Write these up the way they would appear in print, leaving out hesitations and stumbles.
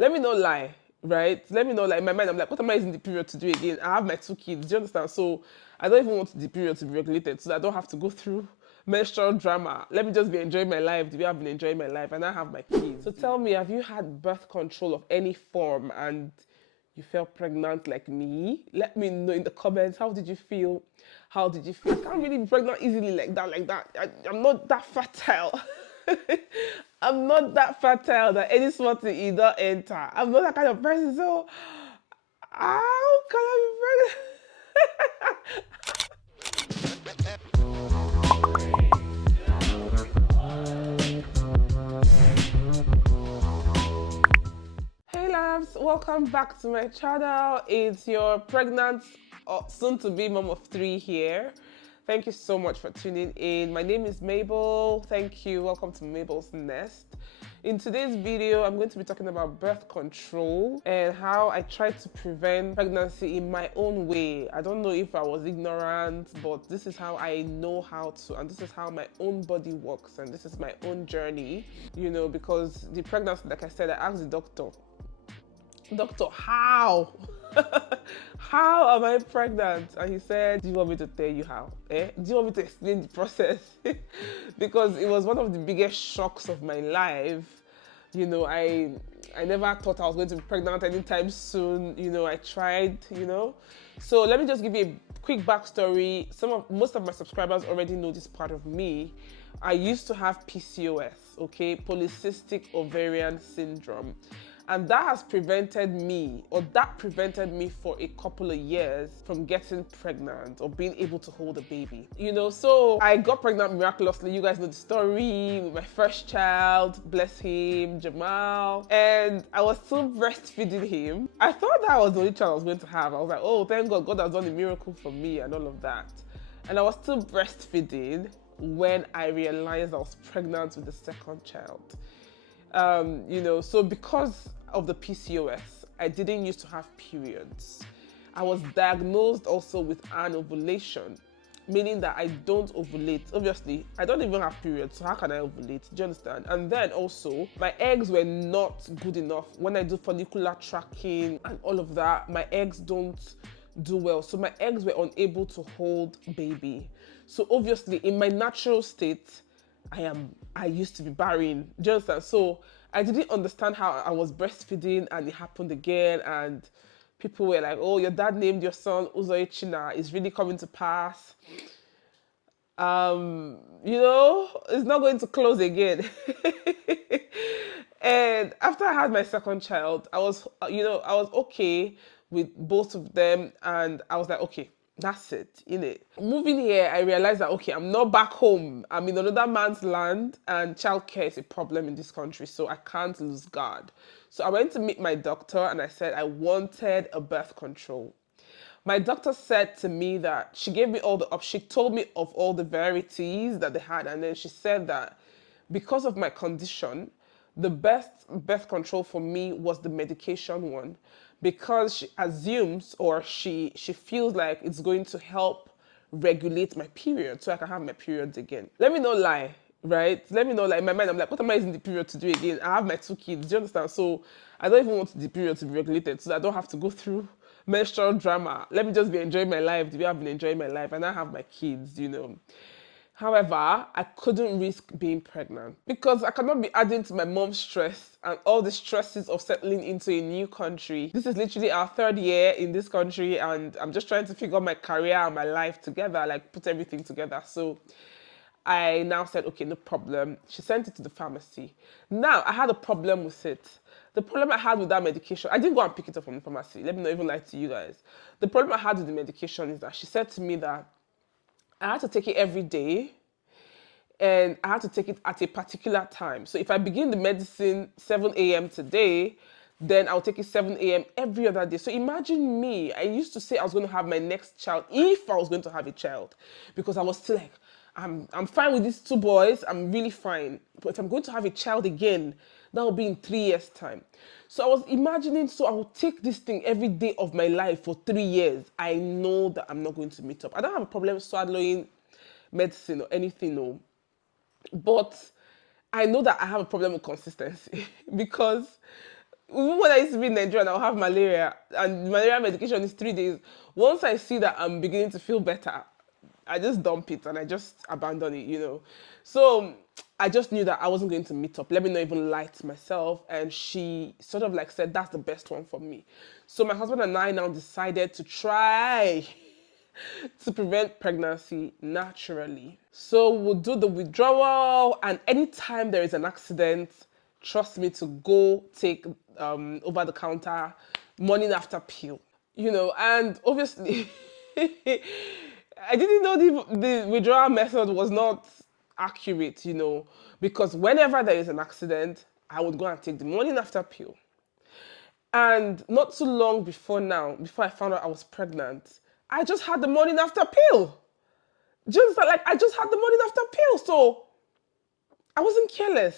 Let me not lie, right? Let me not lie. In my mind, I'm like, what am I using the period to do again? I have my 2 kids. Do you understand? So I don't even want the period to be regulated so that I don't have to go through menstrual drama. Let me just be enjoying my life the way I've been enjoying my life and I have my kids. So tell me, have you had birth control of any form and you felt pregnant like me? Let me know in the comments. How did you feel? How did you feel? I can't really be pregnant easily like that, I'm not that fertile. I'm not that fertile that any small thing either enter. I'm not that kind of person. So how can I be pregnant? Hey loves, welcome back to my channel. It's your pregnant or soon to be mom of 3 here. Thank you so much for tuning in. My name is Mabel. Thank you. Welcome to Mabel's Nest. In today's video, I'm going to be talking about birth control and how I tried to prevent pregnancy in my own way. I don't know if I was ignorant, but this is how I know how to, and this is how my own body works, and this is my own journey, because the pregnancy, like I said, I asked the doctor, how? How am I pregnant? And he said, do you want me to tell you how? Do you want me to explain the process? Because it was one of the biggest shocks of my life. I never thought I was going to be pregnant anytime soon. I tried, So let me just give you a quick backstory. Most of my subscribers already know this part of me. I used to have PCOS, okay, polycystic ovarian syndrome. And that prevented me for a couple of years from getting pregnant or being able to hold a baby. So I got pregnant miraculously. You guys know the story with my first child, bless him, Jamal. And I was still breastfeeding him. I thought that was the only child I was going to have. I was like, oh, thank God, God has done a miracle for me and all of that. And I was still breastfeeding when I realized I was pregnant with the second child. So because of the PCOS, I didn't used to have periods. I was diagnosed also with anovulation, meaning that I don't ovulate. Obviously, I don't even have periods, so how can I ovulate? Do you understand? And then also, my eggs were not good enough. When I do follicular tracking and all of that, my eggs don't do well. So my eggs were unable to hold baby. So obviously, in my natural state, I used to be barren. Do you understand? So I didn't understand how I was breastfeeding and it happened again, and people were like, oh, your dad named your son Uzoichina, it's really coming to pass. It's not going to close again. And after I had my second child, I was okay with both of them, and I was like, okay, that's it, Moving here, I realized that, okay, I'm not back home. I'm in another man's land, and childcare is a problem in this country, so I can't lose guard. So I went to meet my doctor, and I said I wanted a birth control. My doctor said to me that she gave me she told me of all the varieties that they had, and then she said that because of my condition, the best birth control for me was the medication one, because she assumes, or she feels like it's going to help regulate my period so I can have my periods again. Let me not lie, right? Let me not lie. In my mind, I'm like, what am I using the period to do again? I have my 2 kids. Do you understand? So I don't even want the period to be regulated so that I don't have to go through menstrual drama. Let me just be enjoying my life the way I've been enjoying my life and I have my kids. However, I couldn't risk being pregnant because I cannot be adding to my mom's stress and all the stresses of settling into a new country. This is literally our 3rd year in this country, and I'm just trying to figure out my career and my life together, like put everything together. So I now said, okay, no problem. She sent it to the pharmacy. Now, I had a problem with it. The problem I had with that medication, I didn't go and pick it up from the pharmacy. Let me not even lie to you guys. The problem I had with the medication is that she said to me that I had to take it every day and I had to take it at a particular time. So if I begin the medicine 7 a.m. today, then I'll take it 7 a.m. every other day. So imagine me. I used to say I was going to have my next child if I was going to have a child, because I was still like, I'm fine with these 2 boys. I'm really fine. But if I'm going to have a child again, that will be in 3 years' time. So I was imagining, so I will take this thing every day of my life for 3 years. I know that I'm not going to meet up. I don't have a problem swallowing medicine or anything, no. But I know that I have a problem with consistency because even when I used to be in Nigeria and I'll have malaria and malaria medication is 3 days. Once I see that I'm beginning to feel better, I just dump it and I just abandon it, you know. So I just knew that I wasn't going to meet up. Let me not even lie to myself. And she sort of like said, that's the best one for me. So my husband and I now decided to try to prevent pregnancy naturally. So we'll do the withdrawal, and anytime there is an accident, trust me to go take over the counter morning after pill. You know, and obviously, I didn't know the withdrawal method was not accurate, you know, because whenever there is an accident, I would go and take the morning after pill. And not too long before now, before I found out I was pregnant, I just had the morning after pill. Just like I just had the morning after pill. So I wasn't careless.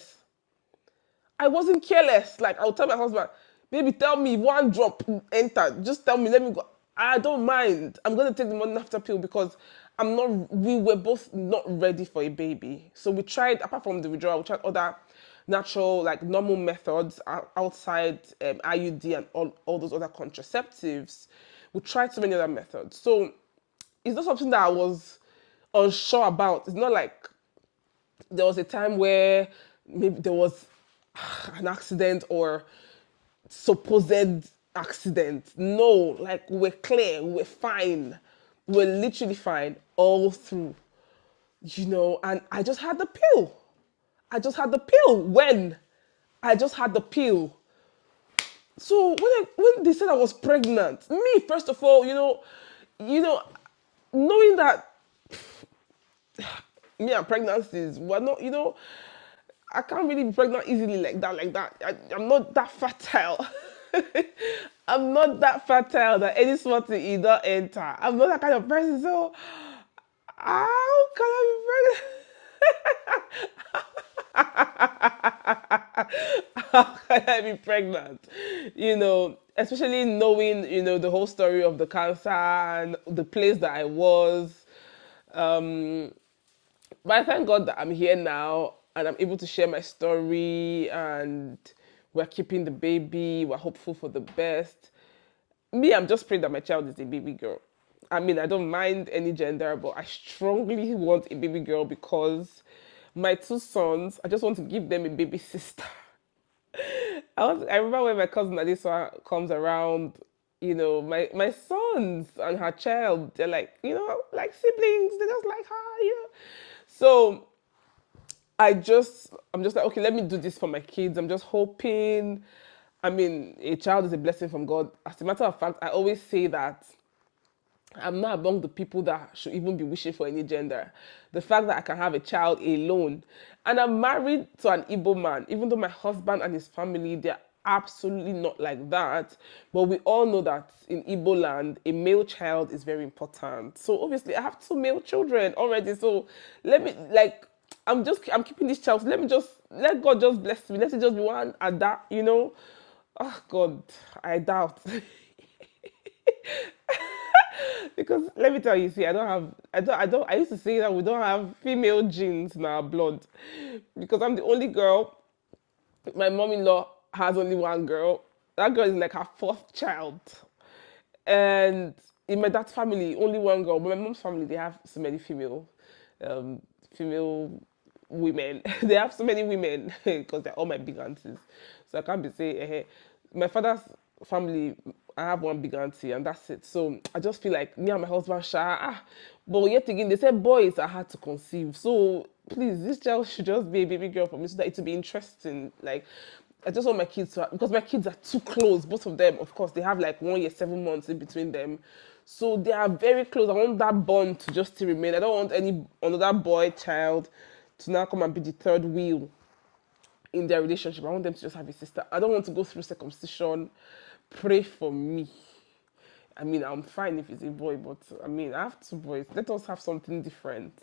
I wasn't careless. Like I would tell my husband, baby, tell me one drop enter. Just tell me, let me go. I don't mind. I'm gonna take the morning after pill because I'm not. We were both not ready for a baby. So we tried, apart from the withdrawal, we tried other natural, like normal methods outside IUD and all those other contraceptives. We tried so many other methods. So it's not something that I was unsure about. It's not like there was a time where maybe there was an accident or supposed accident. No, like we're clear, we're fine. We're literally fine all through, you know, and I just had the pill. I just had the pill when I just had the pill. So when they said I was pregnant, me first of all, knowing that me and pregnancies were not, I can't really be pregnant easily like that. I'm not that fertile. I'm not that fertile that any small thing you don't enter. I'm not that kind of person. So how can I be pregnant? How can I be pregnant? You know, especially knowing, the whole story of the cancer and the place that I was. Um, but I thank God that I'm here now and I'm able to share my story, and we're keeping the baby. We're hopeful for the best. Me, I'm just praying that my child is a baby girl. I mean, I don't mind any gender, but I strongly want a baby girl because my two sons, I just want to give them a baby sister. I remember when my cousin Adisa comes around, my sons and her child, they're like, like siblings. They're just like her. So I'm just like, okay, let me do this for my kids. I'm just hoping. I mean, a child is a blessing from God. As a matter of fact, I always say that I'm not among the people that should even be wishing for any gender. The fact that I can have a child alone. And I'm married to an Igbo man, even though my husband and his family, they're absolutely not like that. But we all know that in Igbo land, a male child is very important. So obviously, I have two male children already. So let me, like, I'm keeping this child. So let God just bless me. Let it just be one at that. Oh, God, I doubt. Because let me tell you, see, I used to say that we don't have female genes in our blood because I'm the only girl. My mom-in-law has only one girl. That girl is like her fourth child. And in my dad's family, only one girl. But my mom's family, they have so many um, female women. They have so many women because they're all my big aunties. So I can't be saying, my father's family, I have one big auntie and that's it. So I just feel like me and my husband share. But yet again, they said boys are hard to conceive. So please, this child should just be a baby girl for me so that it will be interesting. Like, I just want my kids to, because my kids are too close, both of them. Of course, they have like 1 year, 7 months in between them. So they are very close. I want that bond to just still remain. I don't want another boy child to now come and be the third wheel in their relationship. I want them to just have a sister. I don't want to go through circumcision. Pray for me. I mean, I'm fine if it's a boy, but I mean, I have two boys. Let us have something different.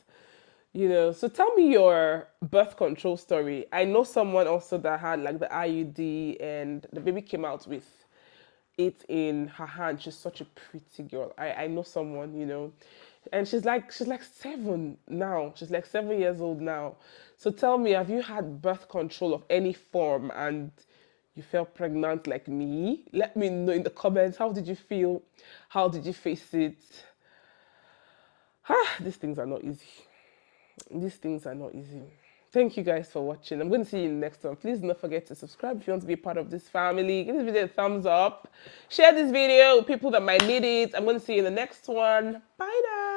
So tell me your birth control story. I know someone also that had like the IUD and the baby came out with it in her hand. She's such a pretty girl. I know someone, and she's like 7 now. She's like 7 years old now. So tell me, have you had birth control of any form? And you felt pregnant like me. Let me know in the comments, how did you feel? How did you face it? These things are not easy. These things are not easy. Thank you guys for watching. I'm going to see you in the next one. Please do not forget to subscribe if you want to be a part of this family. Give this video a thumbs up. Share this video with people that might need it. I'm going to see you in the next one. Bye now.